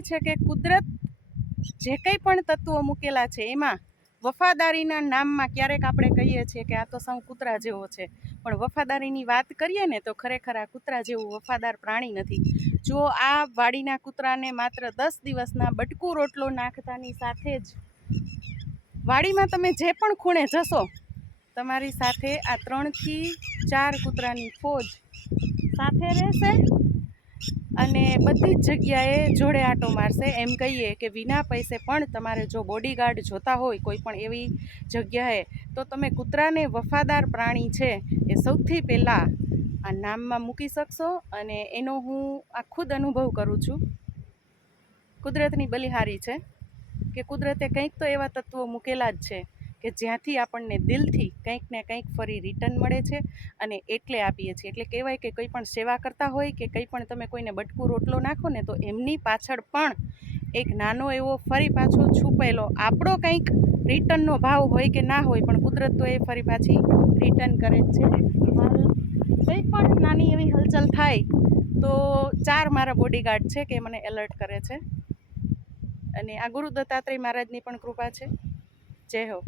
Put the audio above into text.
કહેવાય છે કે કુદરત જે કંઈ પણ તત્વો મૂકેલા છે એમાં વફાદારીના નામમાં ક્યારેક આપણે કહીએ છીએ કે આ તો સાવ કૂતરા જેવો છે, પણ વફાદારીની વાત કરીએ ને તો ખરેખર આ કૂતરા જેવું વફાદાર પ્રાણી નથી. જો આ વાડીના કૂતરાને માત્ર 10 દિવસના બટકું રોટલો નાખતાની સાથે જ વાડીમાં તમે જે પણ ખૂણે જશો તમારી સાથે આ 3 થી 4 કૂતરાની ફોજ સાથે રહેશે અને બધી જ જગ્યાએ જોડે આંટો મારશે. એમ કહીએ કે વિના પૈસે પણ તમારે જો બોડીગાર્ડ જોતા હોય કોઈ પણ એવી જગ્યાએ તો તમે કૂતરાને વફાદાર પ્રાણી છે એ સૌથી પહેલાં આ નામમાં મૂકી શકશો. અને એનો હું આ ખુદ અનુભવ કરું છું. કુદરતની બલિહારી છે કે કુદરતે કંઈક તો એવા તત્વો મૂકેલા જ છે કે જ્યાંથી આપણને દિલથી કંઈક ને કંઈક ફરી રિટર્ન મળે છે અને એટલે આપીએ છીએ. એટલે કહેવાય કે કંઈ પણ સેવા કરતા હોય કે કંઈ પણ તમે કોઈને બટકું રોટલો નાખો ને તો એમની પાછળ પણ એક નાનો એવો ફરી પાછો છુપેલો આપણો કંઈક રિટર્નનો ભાવ હોય કે ના હોય, પણ કુદરત તો એ ફરી પાછી રિટર્ન કરે જ છે. કંઈ પણ નાની એવી હલચલ થાય તો 4 મારા બોડીગાર્ડ છે કે મને એલર્ટ કરે છે. અને આ ગુરુ દત્તાત્રેય મહારાજની પણ કૃપા છે. જય હો.